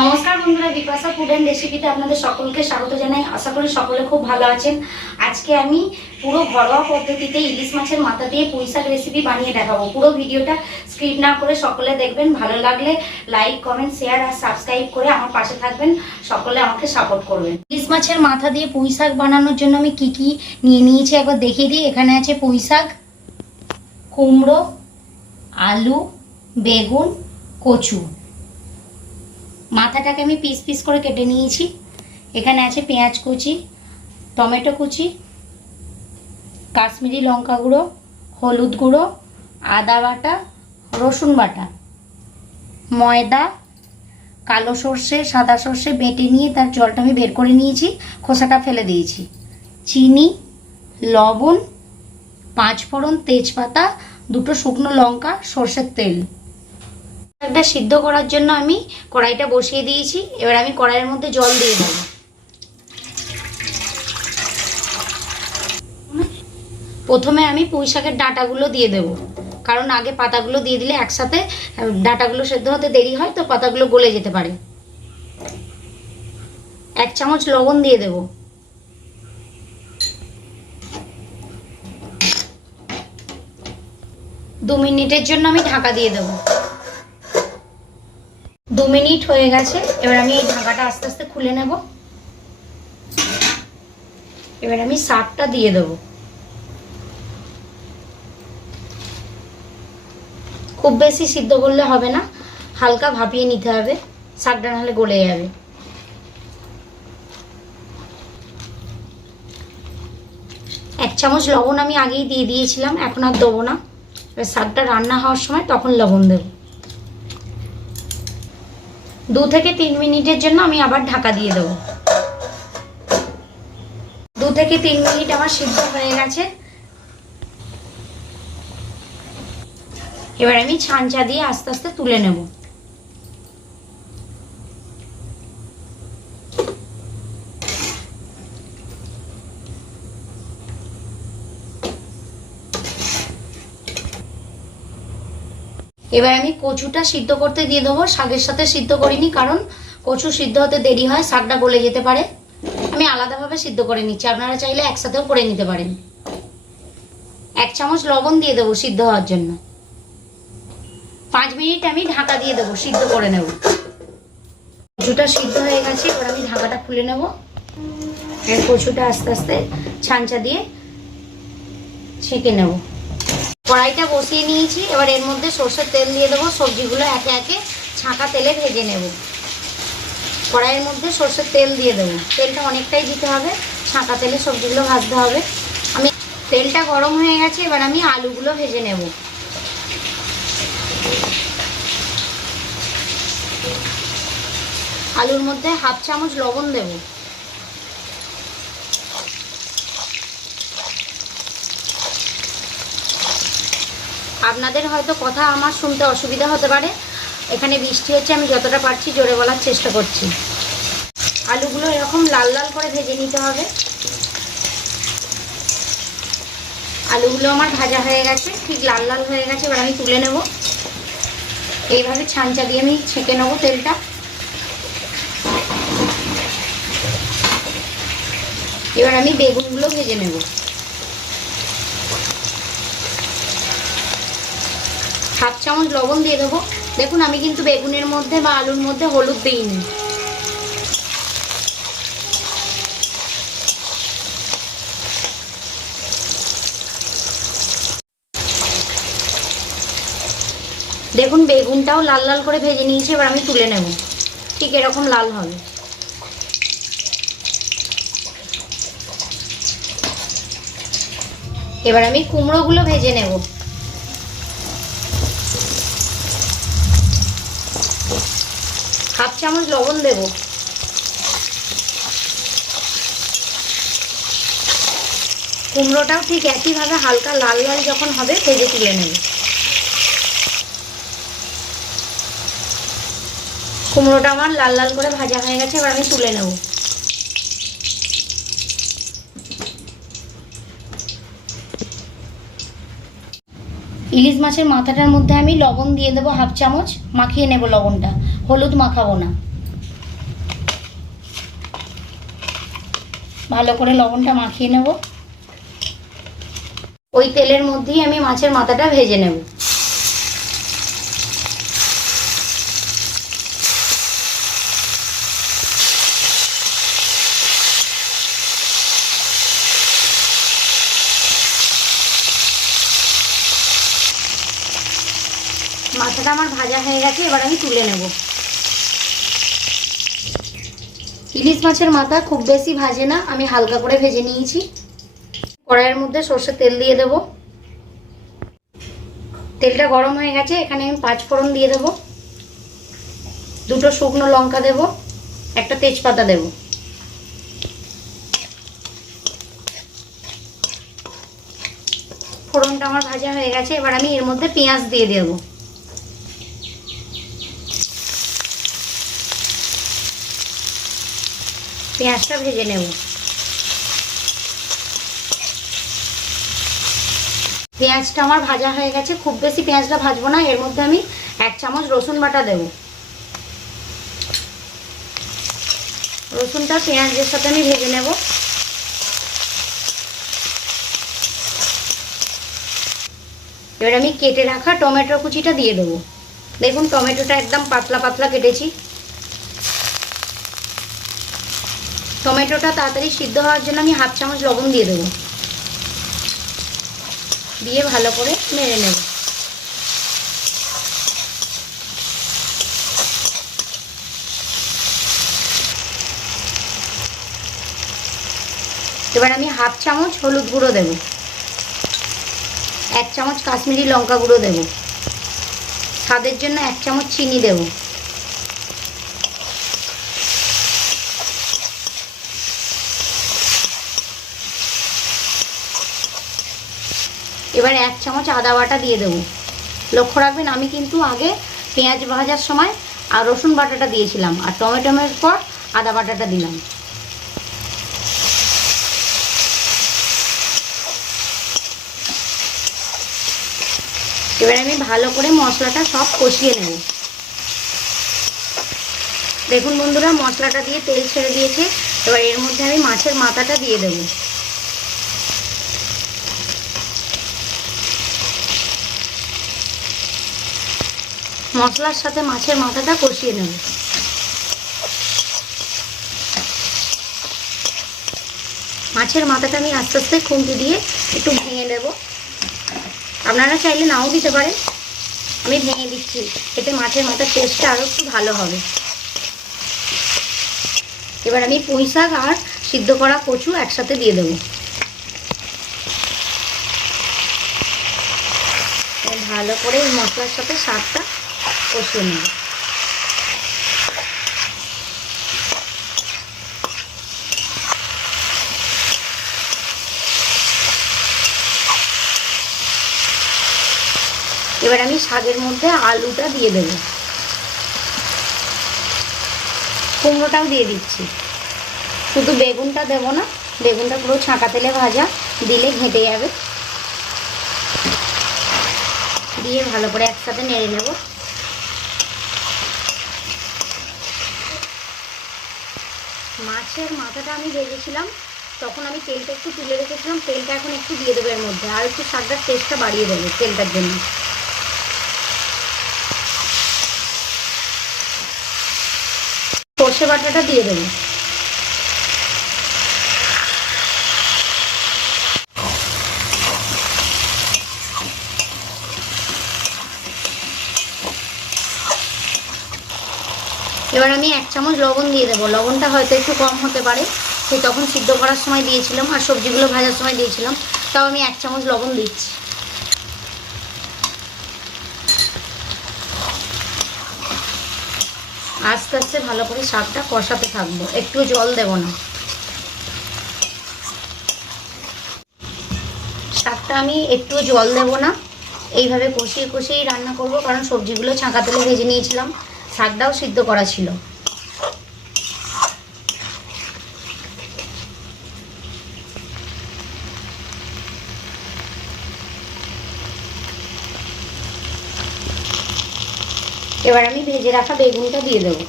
নমস্কার বন্ধুরা, Bipasha food and রেসিপিতে আপনাদের সকলকে স্বাগত জানাই। আশা করি সকলে খুব ভালো আছেন। আজকে আমি পুরো ঘরোয়া পদ্ধতিতে ইলিশ মাছের মাথা দিয়ে পুঁই শাক রেসিপি বানিয়ে দেখাবো। পুরো ভিডিওটা স্ক্রিপ না করে সকলে দেখবেন। ভালো লাগলে লাইক কমেন্ট শেয়ার আর সাবস্ক্রাইব করে আমার পাশে থাকবেন। সকলে আমাকে সাপোর্ট করবেন। ইলিশ মাছের মাথা দিয়ে পুঁই শাক বানানোর জন্য আমি কি কি নিয়ে নিয়েছি একবার দেখিয়ে দিই। এখানে আছে পুঁই শাক, কুমড়ো, আলু, বেগুন, কচু। মাথাটাকে আমি পিস পিস করে কেটে নিয়েছি। এখানে আছে পেঁয়াজ কুচি, টমেটো কুচি, কাশ্মীরি লঙ্কা গুঁড়ো, হলুদ গুঁড়ো, আদা বাটা, রসুন বাটা। ময়দা, কালো সর্ষে, সাদা সর্ষে বেটে নিয়ে তার জলটা আমি বের করে নিয়েছি, খোসাটা ফেলে দিয়েছি। চিনি, লবণ পাঁচ ফোড়ন তেজপাতা, দুটো শুকনো লঙ্কা, সর্ষের তেল। একটা সিদ্ধ করার জন্য আমি কড়াইটা বসিয়ে দিয়েছি। এবার আমি কড়াইয়ের মধ্যে জল দিয়ে দেবো। প্রথমে আমি পুঁই শাকের ডাঁটাগুলো দিয়ে দেব। কারণ আগে পাতাগুলো দিয়ে দিলে একসাথে ডাঁটাগুলো সেদ্ধ হতে দেরি হয়, তো পাতাগুলো গলে যেতে পারে। এক চামচ লবণ দিয়ে দেব। দু মিনিটের জন্য আমি ঢাকা দিয়ে দেবো। দু মিনিট হয়ে গেছে। এবার আমি এই ঢাকাটা আস্তে আস্তে খুলে নেব। এবার আমি শাকটা দিয়ে দেব। খুব বেশি সিদ্ধ করলে হবে না। হালকা ভাপিয়ে নিতে হবে। শাকটা নাহলে গলে যাবে। এক চামচ লবণ আমি আগেই দিয়ে দিয়েছিলাম। এখন আর দেবো না। এবার শাকটা রান্না হওয়ার সময় তখন লবণ দেবো। দু থেকে তিন মিনিটের জন্য আমি আবার ঢাকা দিয়ে দেবো। দু থেকে তিন মিনিট আমার সিদ্ধ হয়ে গেছে। এবার আমি ছাঁচা দিয়ে আস্তে আস্তে তুলে নেব। এবার আমি কচুটা সিদ্ধ করতে দিয়ে দেবো, শাকের সাথে সিদ্ধ করিনি, কারণ কচু সিদ্ধ হতে দেরি হয়, শাকটা গলে যেতে পারে। আমি আলাদাভাবে সিদ্ধ করে নিচ্ছি, আপনারা চাইলে একসাথেও করে নিতে পারেন। এক চামচ লবণ দিয়ে দেবো সিদ্ধ হওয়ার জন্য। পাঁচ মিনিট আমি ঢাকা দিয়ে দেবো, সিদ্ধ করে নেব। কচুটা সিদ্ধ হয়ে গেছে, এবার আমি ঢাকাটা খুলে নেব। কচুটা আস্তে আস্তে ছাঁচা দিয়ে ছেঁকে নেব। কড়াইটা বসিয়ে নিয়েছি, এবার এর মধ্যে সর্ষের তেল দিয়ে দেবো, সবজিগুলো একে একে ছাঁকা তেলে ভেজে নেব। কড়াইয়ের মধ্যে সর্ষের তেল দিয়ে দেবো। তেলটা অনেকটাই দিতে হবে, ছাঁকা তেলে সবজিগুলো ভাজতে হবে। আমি তেলটা গরম হয়ে গেছে, এবার আমি আলুগুলো ভেজে নেব। আলুর মধ্যে হাফ চামচ লবণ দেবো। আপনাদের হয়তো কথা আমার শুনতে অসুবিধা হতে পারে। এখানে বৃষ্টি হচ্ছে, আমি যতটা পারছি জোরে বলার চেষ্টা করছি। আলুগুলো এরকম লাল লাল করে ভেজে নিতে হবে। আলুগুলো আমার ভাজা হয়ে গেছে, ঠিক লাল লাল হয়ে গেছে, এবার আমি তুলে নেব। এইভাবে ছাঁচা দিয়ে আমি ছেঁকে নেব তেলটা। এবার আমি বেগুনগুলো ভেজে নেব। হাফ চামচ লবণ দিয়ে দেবো। দেখুন, আমি কিন্তু বেগুনের মধ্যে বা আলুর মধ্যে হলুদ দিইনি। দেখুন, বেগুনটাও লাল লাল করে ভেজে নিয়েছি, এবার আমি তুলে নেব। ঠিক এরকম লাল হবে। এবার আমি কুমড়োগুলো ভেজে নেব হাফ চামচ লবণ দেব। কুমড়োটাও ঠিক একইভাবে হালকা লাল লাল যখন হবে ভেজে তুলে নেব। কুমড়োটা আমার লাল লাল করে ভাজা হয়ে গেছে, এবার আমি তুলে নেব। ইলিশ মাছের মাথাটার মধ্যে আমি লবণ দিয়ে দেবো হাফ চামচ, মাখিয়ে নেব লবণটা। হলুদ মাখাবো না। ভালো করে লবণটা মাখিয়ে নেব। ওই তেলের মধ্যেই আমি মাছের মাথাটা ভেজে নেব। মাথাটা আমার ভাজা হয়ে গেছে, এবার আমি তুলে নেব। ইলিশ মাছের মাথা খুব বেশি ভাজে না, আমি হালকা করে ভেজে নিয়েছি। কড়াইয়ের মধ্যে সর্ষে তেল দিয়ে দেব। তেলটা গরম হয়ে গেছে, এখানে আমি পাঁচ ফোড়ন দিয়ে দেব। দুটো শুকনো লঙ্কা দেব, একটা তেজপাতা দেব। ফোড়নটা আমার ভাজা হয়ে গেছে, এবার আমি এর মধ্যে পেঁয়াজ দিয়ে দেবো। পেঁয়াজটা ভেজে নেব। পেঁয়াজটা আমার ভাজা হয়ে গেছে। খুব বেশি পেঁয়াজটা ভাজবো না, এর মধ্যে আমি এক চামচ রসুন বাটা দেব। রসুনটা পেঁয়াজের সাথে আমি ভেজে নেব। এবার আমি কেটে রাখা টমেটো কুচিটা দিয়ে দেবো। দেখুন, টমেটোটা একদম পাতলা পাতলা কেটেছি। টমেটোটা তাড়াতাড়ি সিদ্ধ হওয়ার জন্য আমি হাফ চামচ লবণ দিয়ে দেবো। দিয়ে ভালো করে মেরে নেব। এবার আমি হাফ চামচ হলুদ গুঁড়ো দেব। এক চামচ কাশ্মীরি লঙ্কা গুঁড়ো দেব। স্বাদের জন্য এক চামচ চিনি দেবো। এবার এক চামচ আদা বাটা দিয়ে দেবো। লক্ষ্য রাখবেন, আমি কিন্তু আগে পেঁয়াজ ভাজার সময় আর রসুন বাটাটা দিয়েছিলাম, আর টমেটোমের পর আদা বাটাটা দিলাম। এবার আমি ভালো করে মশলাটা সব কষিয়ে নেব। দেখুন বন্ধুরা, মশলাটা দিয়ে তেল ছেড়ে দিয়েছে, এবার এর মধ্যে আমি মাছের মাথাটা দিয়ে দেবো। মশলার সাথে মাছের মাথাটা কষিয়ে নেব। মাছের মাথাটা আমি আস্তে আস্তে খুন্তি দিয়ে একটু ভেঙে নেব। আপনারা চাইলে নাও দিতে পারেন। আমি ভেঙে দিচ্ছি। এতে মাছের মাথার টেস্টটা আরও একটু ভালো হবে। এবার আমি পুঁই শাক আর সিদ্ধ করা কচু একসাথে দিয়ে দেবো। ভালো করে এই মশলার সাথে শাকটা নেব এবার আমি শাকের মধ্যে আলুটা দিয়ে দেব। কুমড়োটাও দিয়ে দিচ্ছি। শুধু বেগুনটা দেবো না, বেগুনটা পুরো ছাঁকা তেলে ভাজা, দিলে ঘেঁটে যাবে। দিয়ে ভালো করে একসাথে নেড়ে নেব। মাছের মাথাটা আমি ভেজেছিলাম, তখন আমি তেলটা একটু তুলে রেখেছিলাম, তেলটা এখন একটু দিয়ে দেবো এর মধ্যে, আর একটু শাকটার টেস্টটা বাড়িয়ে দেবে তেলটার জন্য। সর্ষে বাটাটা দিয়ে দেবো। এবার আমি এক চামচ লবণ দিয়ে দেবো। লবণটা হয়তো একটু কম হতে পারে। সে তখন সিদ্ধ করার সময় দিয়েছিলাম আর সবজিগুলো ভাজার সময় দিয়েছিলাম। তাও আমি এক চামচ লবণ দিচ্ছি। আস্তে আস্তে ভালো করে শাকটা কষাতে থাকব। একটু জল দেব না। শাকটা আমি একটু জল দেব না। এইভাবে কষিয়ে কষিয়েই রান্না করব, কারণ সবজিগুলো ছাঁকা তেলে ভেজে নিয়েছিলাম। শাকটাও সিদ্ধ করা ছিল। এবার আমি ভেজে রাখা বেগুনটা দিয়ে দেবো।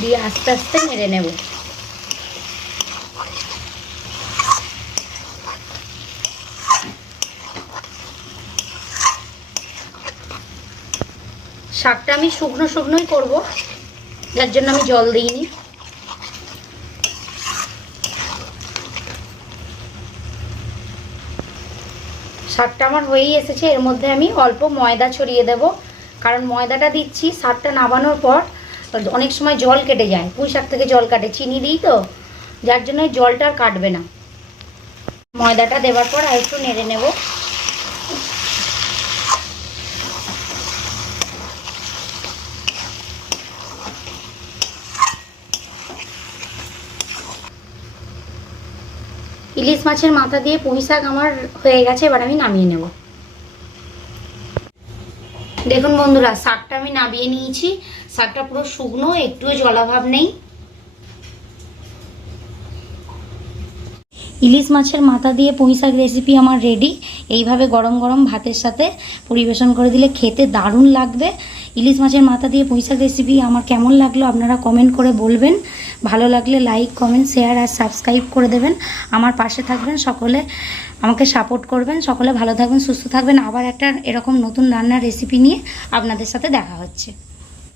দিয়ে আস্তে আস্তে নেড়ে নেব। শাকটা আমি শুকনো শুকনোই করব, যার জন্য আমি জল দিইনি। শাকটা আমার হয়েই এসেছে, এর মধ্যে আমি অল্প ময়দা ছড়িয়ে দেব, কারণ ময়দাটা দিচ্ছি শাকটা নামানোর পর, অনেক সময় জল কেটে যায়, পুঁই শাক থেকে জল কাটে, চিনি দিই তো, যার জন্য জলটা আর কাটবে না। ময়দাটা দেওয়ার পর আর একটু নেড়ে নেব। ইলিশ মাছের মাথা দিয়ে পুঁই শাক আমার হয়ে গেছে, এবার আমি নামিয়ে নেব। দেখুন বন্ধুরা, শাকটা আমি নামিয়ে নিয়েছি। শাকটা পুরো শুকনো, একটুও জলাভাব নেই। ইলিশ মাছের মাথা দিয়ে পুঁই শাক রেসিপি আমার রেডি এইভাবে গরম গরম ভাতের সাথে পরিবেশন করে দিলে খেতে দারুণ লাগবে। ইলিশ মাছের মাথা দিয়ে পুঁই শাক রেসিপি আমার কেমন লাগল আপনারা কমেন্ট করে বলবেন। ভালো লাগলে লাইক কমেন্ট শেয়ার আর সাবস্ক্রাইব করে দেবেন। আমার পাশে থাকবেন, সকলে আমাকে সাপোর্ট করবেন, সকলে ভালো থাকবেন, সুস্থ থাকবেন। আবার একটা এরকম নতুন রান্নার রেসিপি নিয়ে আপনাদের সাথে দেখা হচ্ছে।